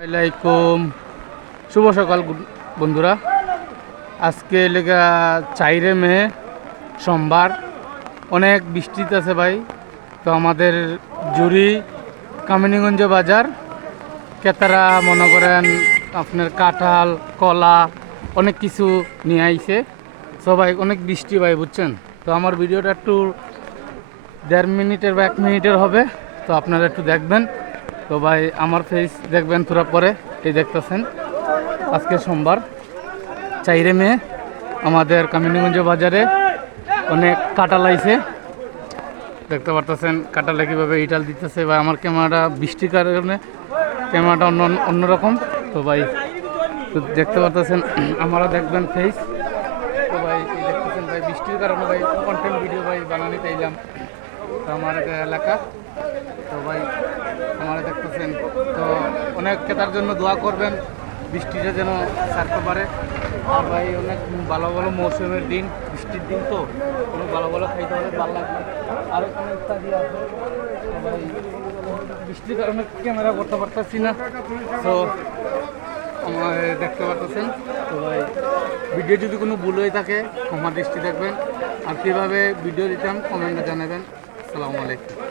আসসালামাইকুম, শুভ সকাল বন্ধুরা। আজকে লেগা 4 মে সোমবার, অনেক বৃষ্টি আছে ভাই। তো আমাদের জুড়ি কামিনীগঞ্জ বাজার ক্রেতারা মনে করেন আপনার কাঁঠাল কলা অনেক কিছু নিয়ে আইছে। সবাই অনেক বৃষ্টি ভাই, বুঝছেন। তো আমার ভিডিওটা একটু 1.5 মিনিটের বা 1 মিনিটের হবে, তো আপনারা একটু দেখবেন। তো ভাই আমার ফেস দেখবেন তোরা পরে। এই দেখতেছেন আজকে সোমবার 4 মে আমাদের কামিনীগঞ্জ বাজারে অনেক কাঁঠাল আইছে, দেখতে পারতেছেন। কাঁঠালে কীভাবে ইটাল দিতেছে বা আমার ক্যামেরাটা বৃষ্টির কারণে ক্যামেরাটা অন্যরকম। তো ভাই তো দেখতে পারতেছেন, আমারা দেখবেন ফেস। তো ভাই এই দেখতেছেন ভাই বৃষ্টির কারণে ভাই কন্টেন্ট ভিডিও ভাই বানাতে চাইলাম। তো আমার এলাকা, তো ভাই আমার দেখতেছেন। তো অনেক ক্রেতার জন্য দোয়া করবেন, বৃষ্টিটা যেন ছাড়তে পারে। আর ভাই অনেক ভালো ভালো মৌসুমের দিন, বৃষ্টির দিন, তো অনেক ভালো ভালো খাইতে হবে, ভালো লাগবে। আর এখানে ইত্যাদি আছে। তো ভাই বৃষ্টির কারণে ক্যামেরা করতে পারতেছি না, তো আমার দেখতে পারতেছেন। তো ভাই ভিডিও যদি কোনো ভুল হয়ে থাকে ক্ষমা দৃষ্টি দেখবেন। আর কীভাবে ভিডিও দিতাম কমেন্টে জানাবেন। আসসালামু আলাইকুম।